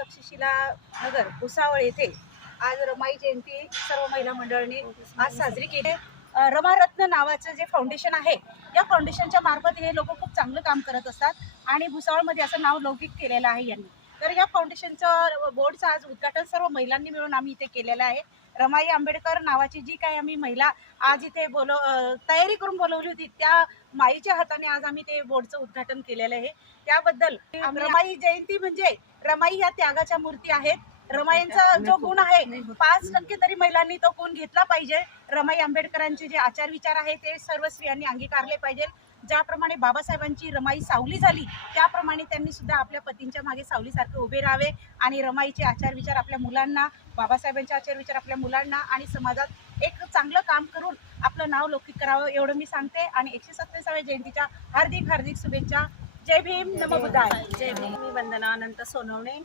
नगर भुसावळ येथे आज रमाई जयंती सर्व महिला मंडळाने आज साजरी केली. रमारत्न नावाचं जे फाउंडेशन आहे या फाउंडेशनच्या मार्फत हे लोक खूप चांगलं काम करत असतात आणि भुसावळमध्ये असं नाव लौकिक केलेलं आहे यांनी. तर या फाउंडेशनचं बोर्डचं आज उद्घाटन सर्व महिलांनी मिळून आम्ही इथे केलेलं आहे. रमाई आंबेडकर नावाची जी काही आम्ही महिला आज इथे बोलव तयारी करून बोलवली होती त्या माईच्या हाताने आज आम्ही ते बोर्डचं उद्घाटन केलेलं आहे. त्याबद्दल रमाई जयंती म्हणजे रमाई ह्या त्यागाच्या मूर्ती आहेत. रमाईंचा जो गुण आहे पाच टक्के तरी महिलांनी तो गुण घेतला पाहिजे. रमाई आंबेडकरांचे जे आचार विचार आहे ते सर्व स्त्रियांनी अंगीकारले पाहिजे. ज्याप्रमाणे बाबासाहेबांची रमाई सावली झाली त्याप्रमाणे त्यांनी सुद्धा आपल्या पतींच्या मागे सावलीसारखे उभे राहावे आणि रमाईचे आचार विचार आपल्या मुलांना बाबासाहेबांचे आचार विचार आपल्या मुलांना आणि समाजात एक चांगलं काम करून आपलं नाव लौकिक करावं एवढं मी सांगते. आणि एकशे सत्तावीसाव्या जयंतीच्या हार्दिक हार्दिक शुभेच्छा. जय भीम नमो बुद्धाय जय भीम. मी वंदना अनंत सोनवणे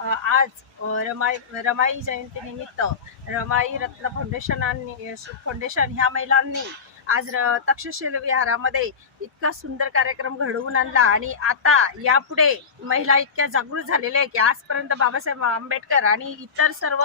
आज रमाई रमाई जयंतीनिमित्त रमाई रत्न फाउंडेशन फाउंडेशन ह्या महिलांनी आज तक्षशिल विहारामध्ये इतका सुंदर कार्यक्रम घडवून आणला आणि आता यापुढे महिला इतक्या जागृत झालेल्या आहे की आजपर्यंत बाबासाहेब आंबेडकर आणि इतर सर्व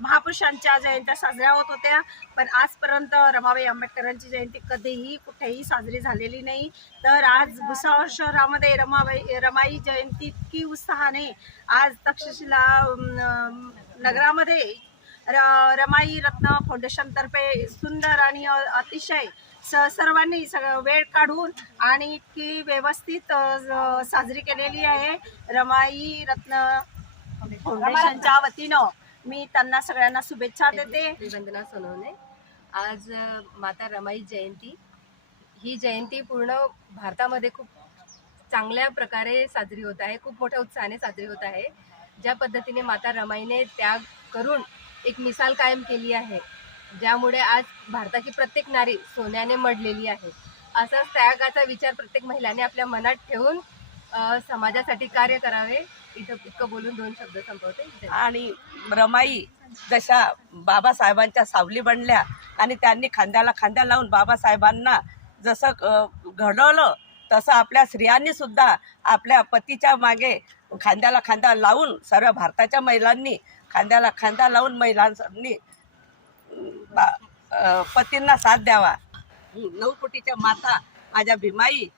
महापुरुषांच्या जयंत्या साजऱ्या होत होत्या. पण आजपर्यंत रमाबाई आंबेडकरांची जयंती कधीही कुठेही साजरी झालेली नाही. तर आज भुसावळ शहरामध्ये रमाबाई रमाई जयंती इतकी उत्साहाने आज तक्षशिला नगरामध्ये र- रमाई रत्न फाउंडेशनतर्फे सुंदर आणि अ- अतिशय स सर्वांनी सगळं वेळ काढून आणि ती व्यवस्थित साजरी केलेली आहे. रमाई रत्न फाउंडेशनच्या वतीनं मी त्यांना सगळ्यांना शुभेच्छा देते. वंदना सोनवणे. आज माता रमाई जयंती. ही जयंती पूर्ण भारतामध्ये खूप चांगल्या प्रकारे साजरी होत आहे. खूप मोठ्या उत्साहाने साजरी होत आहे. ज्या पद्धतीने माता रमाईने त्याग करून एक मिसाल कायम केली आहे ज्यामुळे आज भारताची प्रत्येक नारी सोन्याने मडलेली आहे. असाच त्यागाचा विचार प्रत्येक महिलाने आपल्या मनात ठेवून समाजासाठी कार्य करावे. इथं इतकं बोलून दोन शब्द संपवते. आणि रमाई जशा बाबासाहेबांच्या सावली बनल्या आणि त्यांनी खांद्याला खांद्या लावून बाबासाहेबांना जसं घडवलं तसं आपल्या स्त्रियांनी सुद्धा आपल्या पतीच्या मागे खांद्याला खांदा लावून सर्व भारताच्या महिलांनी खांद्याला खांदा लावून महिलांनी पतींना साथ द्यावा. नऊ कोटीच्या माता माझ्या भीमाई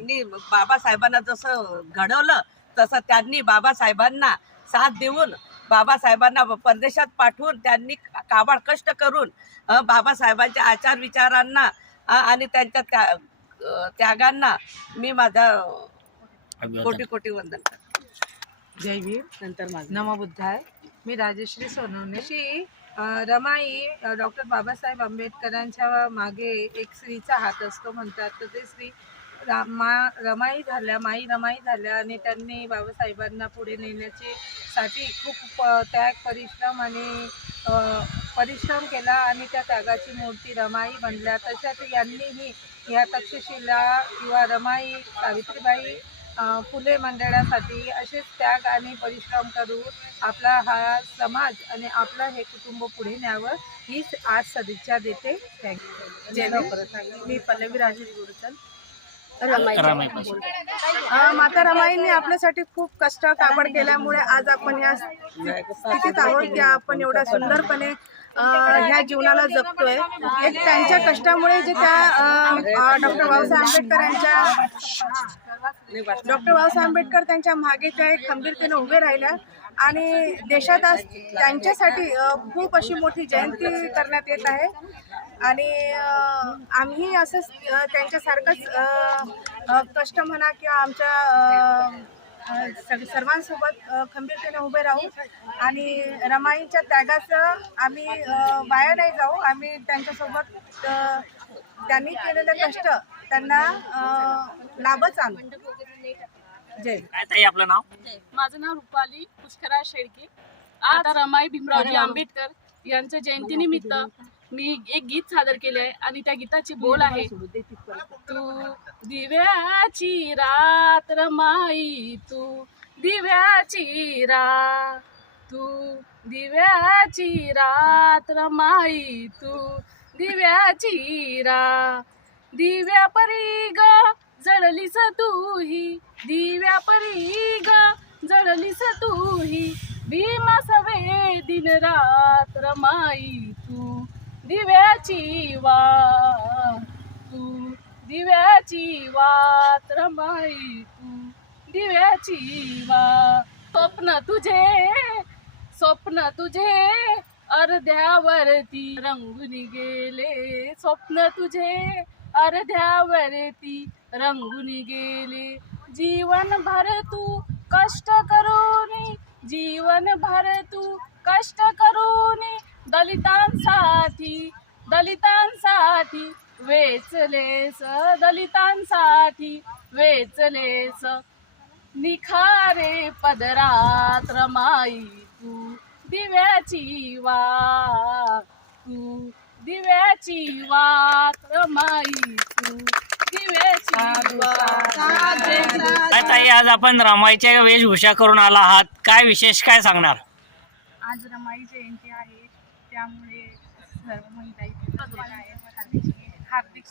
नी बाबासाहेबांना जसं घडवलं तसं त्यांनी बाबासाहेबांना साथ देऊन बाबासाहेबांना परदेशात पाठवून त्यांनी काबाड कष्ट करून बाबासाहेबांच्या आचार विचारांना आणि त्यांच्या त्या त्यागांना मी माझा कोटी कोटी वंदन करते. जय भीम. नंतर माझं. नमबुद्धाय मी राजश्री सोनवणे. रमाई डॉक्टर बाबासाहेब आंबेडकरांच्या मागे एक स्त्रीचा हात असतो म्हणतात. तर ते स्त्री रामा रमाई झाल्या माई रमाई झाल्या आणि त्यांनी बाबासाहेबांना पुढे नेण्याचे साठी खूप त्याग परिश्रम आणि परिश्रम केला आणि त्या त्यागाची मूर्ती रमाई बनल्या. तशात यांनीही या तक्षशिला किंवा रमाई सावित्रीबाई फुले मंडळासाठी असेच त्याग आणि परिश्रम करून आपला हा समाज आणि आपलं हे कुटुंब पुढे न्यावं हीच आज सदिच्छा देते. Thank you. मी पल्लवी राजेश गुरुचंद. माता रमाईंनी आपल्यासाठी खूप कष्ट काबड केल्यामुळे आज आपण या स्थितीत आहोत की आपण एवढ्या सुंदरपणे ह्या जीवनाला जगतोय. एक त्यांच्या कष्टामुळे जे त्या डॉक्टर बाबासाहेब आंबेडकर यांच्या डॉक्टर बाबासाहेब आंबेडकर त्यांच्या मागे त्या एक खंबीरतेने उभे राहिल्या. आणि देशात आज त्यांच्यासाठी खूप अशी मोठी जयंती करण्यात येत आहे. आणि आम्ही असंच त्यांच्यासारखंच कष्ट म्हणा किंवा आमच्या सर्वांसोबत खंबीरतेने उभे राहू. आणि रमाईच्या त्यागाचं आम्ही वाया नाही जाऊ. आम्ही त्यांच्यासोबत त्यांनी केलेलं कष्ट त्यांना लाभच आणू जय. काय ताई आपलं नाव? माझं नाव रुपाली पुष्करा शेळके आता रमाई भीमरावजी आंबेडकर यांच्या जयंतीनिमित्त मी एक गीत सादर केले आहे आणि त्या गीताची बोल आहे. तू दिव्याची रात रमाई तू दिव्याची रात तू दिव्याची रात रमाई तू दिव्याची रात दिव्या परी ग जळलीस तूही. दिव्या परी ग जळलीस तूही. भीमा सवे दिन रात रमाई तू दिव्याची वा तू दिव्याची वात रमाई तू दिव्याची वा स्वप्न तुझे स्वप्न तुझे अर्ध्यावरती रंगून गेले. स्वप्न तुझे अर्ध्यावरती रंगून गेले. जीवन भर तू कष्ट करून जीवन भर तू कष्ट करून दलितांसाठी दलितांसाठी वेचलेस दलितांसाठी वेचलेस. निखारे पदरात रमाई तू दिव्याची वा तू दिव्याची वात रमाई तू दिव्याची वात काय ताई आज आपण रमाईच्या वेशभूषा करून आला आहात. काय विशेष काय सांगणार? आज रमाई जयंती आहे त्यामुळे सर्व महिला इथे जमलेल्या आहेत. हार्दिक